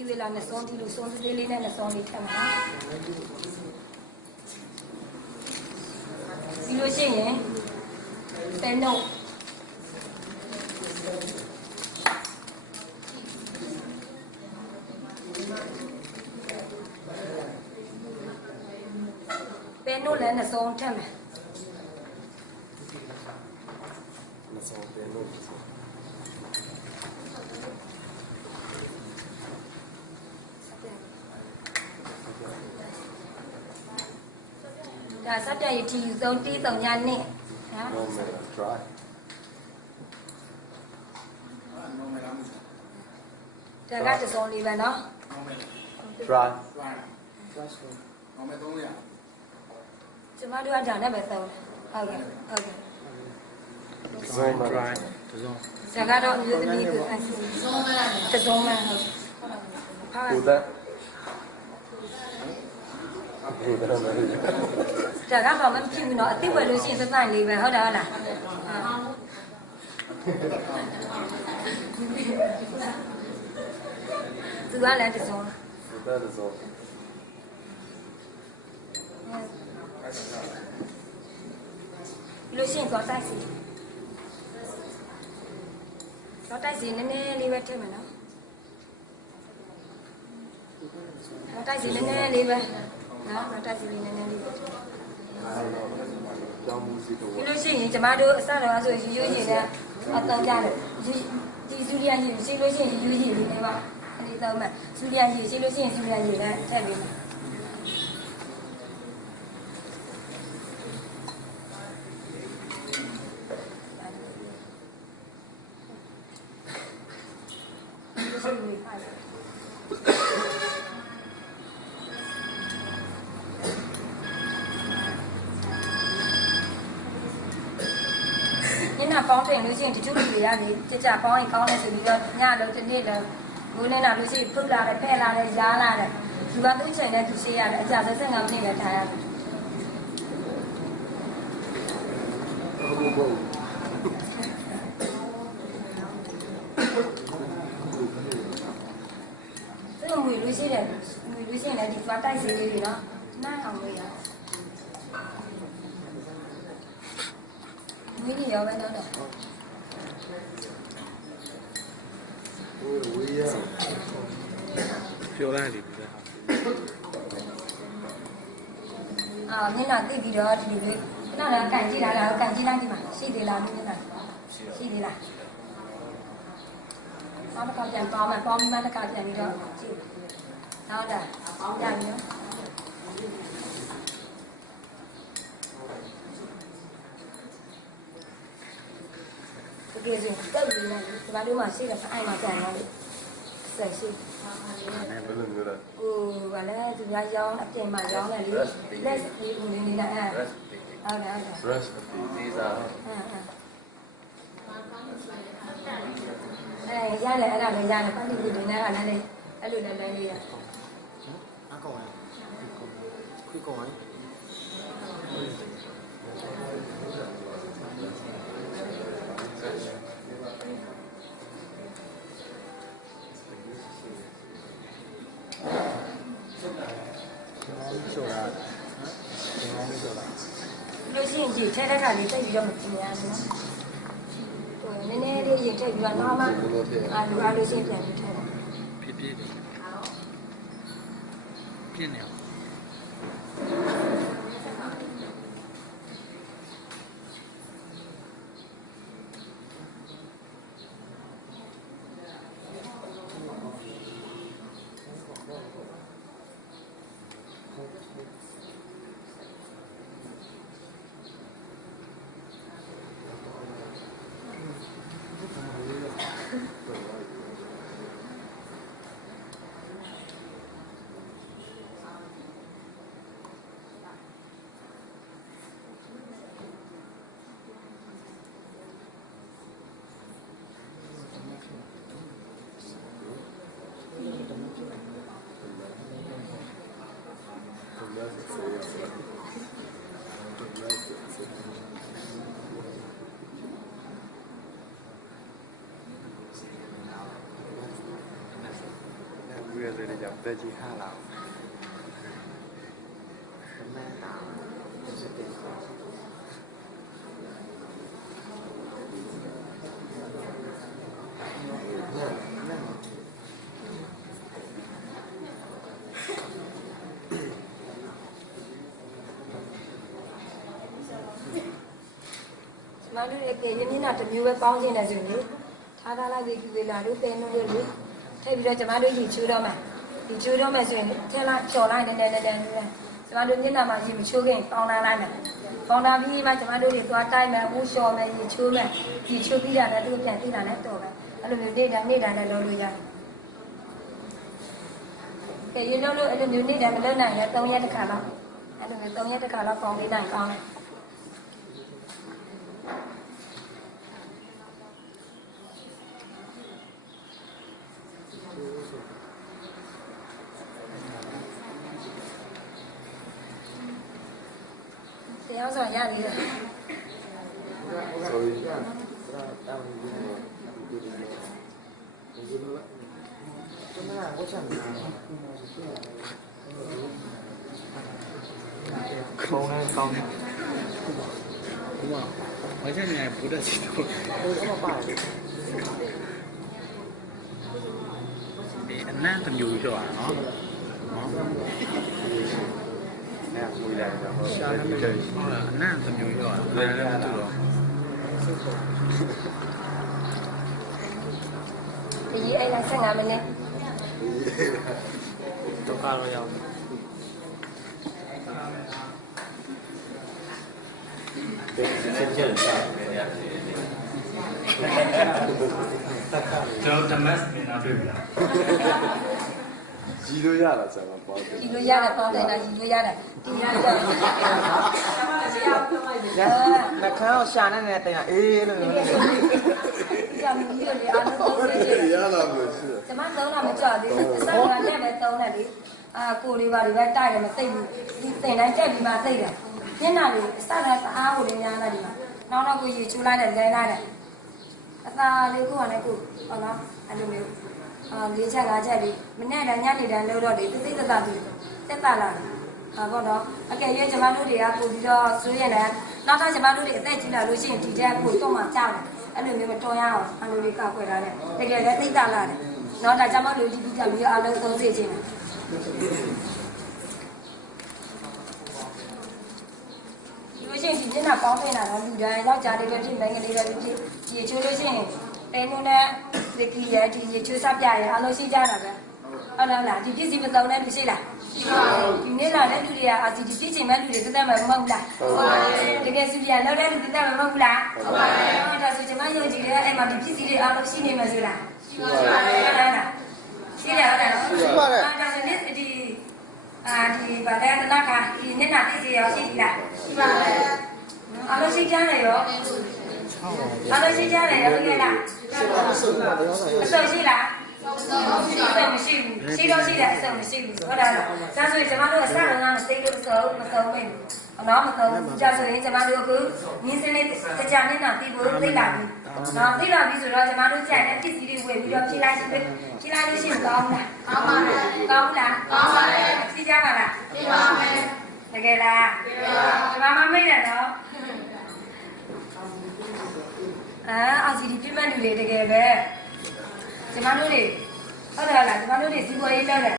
ကိဝေလာနဲ့စောတီလို့စောစသေးလေးနဲ့နဲ့စောလေးထည့်မှာနော်ပြီးလို့ရှိရင်ပဲနုတ်ပဲနုတ်လည်းနဲ့စောထည့်မှာမစောတယ်လို့ဒါစပြရည် တီစုံတီးစုံညာနဲ့နော် no man try ဒါကတစုံလေးပဲနော် try ကျမတို့ကဒါနဲ့ပဲသုံးတယ်ဟုတ်ကဲ့ဟုတ်ကဲ့ so man try တစုံ ဒါကတော့အမျိုးသမီးကိုအဲ့တစုံမှဟုတ်ဟုတ် who that who that ဒါကတော့မဖြစ်ဘူး trả các vào mình chịu nó, tiếp về lưu xin sắp này về hơi đỡ là từ ba lại được rồi từ ba có tay gì? Có tay gì nên đi về thêm mà nó? Có tay gì nên đi về နည်းလေးပဲထည့်မယ်နော်တော့တိုက်စီနည်းနည်းလေးပဲနော်တော့တိုက်စီလေးနည်းနည်းလေးပဲကြောင်းမှုစီတော့ပြီးလို့ရှိရင်ကျမတို့အစတော့ဆိုယူယူရင်လည်းအတောင်းကြတယ်ဒီစူရီယာယူရှိလို့ရှိရင်ယူယူလေးပါအဲ့ဒီတော့မှစူရီယာယူရှိလို့ရှိရင်စူရီယာယူလည်းထည့်ပေးမယ် ညနာပေါင်းတင်လို့ရှိရင်တချို့လူတွေကနေကြကြပေါင်းရင်ကောင်းတယ်ဆိုပြီးတော့ညလုံးတစ်နေ့လုံးဘိုးလင်းလာလို့ရှိရင်ဖုတ်လာတယ်ဖဲ့လာတယ်ရားလာတယ်ဒီကသူ့ချိန်နဲ့သူရှေးရတယ်အကြဆက်ဆက်ငါမိနစ်ပဲထားရတယ်ဟုတ်ဘူးသူ့ငွေလို့ရှိတယ်ငွေလို့ရှိရင်လည်းဒီသွားတိုက်စီလေးတွေနော်နားအောင်လို့ရငွေကြီးရောပဲတော့တော့ဝေးဝေးရပြောလိုက်တယ် cái gì ở bên đó nè Fiora thì à, nên là cái video thì được cái là cái gì đó là cái gì đang gì mà xì thì làm như thế nào? Xì thì là con nó còn dành con mà con mà nó còn dành video đó. Là con dành nữa Yazıyor. Tabii yani. Bari maaşıyla ay maaşı yani. Sayışı. Ừ, và là thì ra gió đã tiền mà gió này đi. Đây sẽ đi cùng đi lại à. À, à, à. Rest of the. À, à. Đây, ra lại là người già là con đi từ nhà là đây. Đã lùi lại đây đi à. Á cổ à Quy cổ ấy. ဆိုတာဒီမောင်းဆိုတာလို့ရှိရင်ကြည့်ထဲတဲ့ခါလေးတိတ်ပြီးတော့မပြင်ရဘူးနော်ဟိုနည်းနည်းလေးရင်ထည့်ပြီးတော့နောက်မှအာလူအားလို့ရှိရင်ပြန်ပြီးထည့်တယ်ဖြစ်ဖြစ်တယ်ပြင်းနေအောင် Böyle yaptığı cihala. Ben daha. Ben de ကျမတို့ရဲ့ကရင်းမျက်နှာတစ်မျိုးပဲပေါင်းခြင်းတယ်ဆိုရင်ထားထားလိုက်ပြီးပြီလာတို့တဲနှုတ်လို့လေထည့်ပြီးတော့ကျမတို့ရေချိုးတော့မယ်ဒီချိုးတော့မယ်ဆိုရင်ထဲလာချော်လိုက်တယ်တယ်တယ်တယ်ကျမတို့မျက်နှာမှာရေမချိုးခင်ပေါင်းလာလိုက်မယ်ပေါင်းလာပြီးမှကျမတို့တွေသွားတိုက်မယ်ဝူးလျှော်မယ်ရေချိုးမယ်ရေချိုးပြီးတာလည်းသူပြန်သိတာလည်းတော်ပဲအဲ့လိုမျိုးနေ့တိုင်းနေ့တိုင်းလည်းလုပ်လို့ရတယ်ကဲရေလုံးလို့အဲ့လိုမျိုးနေ့တိုင်းမလုပ်နိုင်လည်း3ရက်တစ်ခါလောက်အဲ့လိုမျိုး3ရက်တစ်ခါလောက်ပေါင်းလေးနိုင်ကောင်းတယ် nhớ rồi. Ra đi rồi. Con ơi con đúng không? Mấy cái ngày bữa đã chỉ thôi anh nát thành vui rồi hả vì ai là sang mình nè. Tôi cao rồi ông. Tövbe mesmin adıyla. ကြည်လို့ရလားဆရာမပေါ့ကြည်လို့ရတယ်ပေါ့လေဒါကြည်လို့ရတယ်ကြည်ရတယ်နှခမ်းကိုရှာနေနေတင်အေးလို့လို့ကြံမီးရလေအားလုံးသုံးနေတယ်ရလာလို့ရှိတယ်ကျမသုံးတာမကြောက်သေးဘူးစက်ကလည်းပဲသုံးတယ်လေအာကိုလေးပါတွေပဲတိုက်တယ်မသိဘူးဒီတင်တိုင်းတက်ပြီးမှသိတယ်မျက်နှာတွေအစကစအားကိုလည်းများလာဒီမှာနောက်နောက်ကိုရေချိုးလိုက်တယ်လဲလိုက်တယ်အသာလေးကိုကလည်းကိုဟုတ်လားအဲ့လိုမျိုး အာလေးချက်ငါးချက်လေးမနေ့တည်းညနေတည်းလို့တော့လေသိသိသက်သက်သူတက်တာလာဟာပေါ့နော်အကယ်၍ကျမတို့တွေကပို့ပြီးတော့ဆိုရင်လည်းနောက်ထပ်ကျမတို့တွေအသက်ကြီးလာလို့ရှိရင်ဒီတက်ကိုတော့မှကြောက်တယ်အဲ့လိုမျိုးမတော်ရအောင်အဲ့လိုလေးကောက်ွယ်ထားတယ်တကယ်လည်းသိတာလာတယ်နော်ဒါကြောင့်မလို့ဒီဒီကမျိုးအလုံးသုံးစေခြင်းတယ်ဒီလိုရှိရင်ဒီမျက်နှာပေါင်းနေတာတော့လူတိုင်းယောက်ျားလေးပဲဖြစ်နိုင်ငံလေးပဲဖြစ်ဒီချိုးလို့ရှိရင် တဲနုနဲ့ဒီကီရဲ့ဒီရေချိုးစပြရဲ့အလုံးရှိကြတာပဲဟုတ်လားလားဒီပစ္စည်းမသုံးတဲ့လူရှိလားရှိပါဘူးဒီနေ့လာတဲ့လူတွေကအာဒီဒီဖြစ်ချင်မဲ့လူတွေတက်တက်မှာမဟုတ်လားဟုတ်ပါတယ်တကယ်စုပြလောက်တဲ့လူတက်တက်မှာမဟုတ်လားဟုတ်ပါတယ်ဒါဆိုကျွန်မယုံကြည်တဲ့အဲ့မှာဒီပစ္စည်းတွေအလုံးရှိနေမှာဆိုလားရှိပါပါတယ်ဟုတ်လားရှိတယ်ဟုတ်လားရှိပါတယ်ဒါဆိုနေ့ဒီအာဒီဗလာတနာကဒီနေ့နာပစ္စည်းရောရှိပြီလားရှိပါတယ်အလုံးရှိကြတယ်ရော ။ဆောင်းရှိကြတယ်ဟုတ်ကဲ့လား။ဆောင်းရှိပါတယ်ဟုတ်လား။ဆောင်းရှိလား။ဆောင်းရှိတယ်မရှိဘူး။ရှိတော့ရှိတယ်အဆုံမရှိဘူး။ဟုတ်လား။ဒါဆိုရင်ကျမတို့အစကငါမသိလို့မဆုံးမဆုံးမိဘူး။အမောမဆုံးကြဆိုရင်ကျမတို့အခုမြင်းစင်းလေးတကြနဲ့တော့ပြီးဖို့သိလာပြီ။နော်သိလာပြီဆိုတော့ကျမတို့ကြိုင်တဲ့ပစ္စည်းတွေဝယ်ပြီးတော့ဖြည့်လိုက်ရှိပြီ။ဖြည့်လိုက်လို့ရှိရင်ကောင်းလား။ကောင်းပါတယ်။ကောင်းလား။ကောင်းပါတယ်။သိကြပါလား။သိပါမယ်။တကယ်လား။သိပါ။ကျမမမိတ်တယ်နော်။ အာအစီဒီပြမလူတွေတကယ်ပဲကျမတို့တွေဟုတ်တယ်လားကျမတို့တွေစီးပွားရေးလုပ်တယ်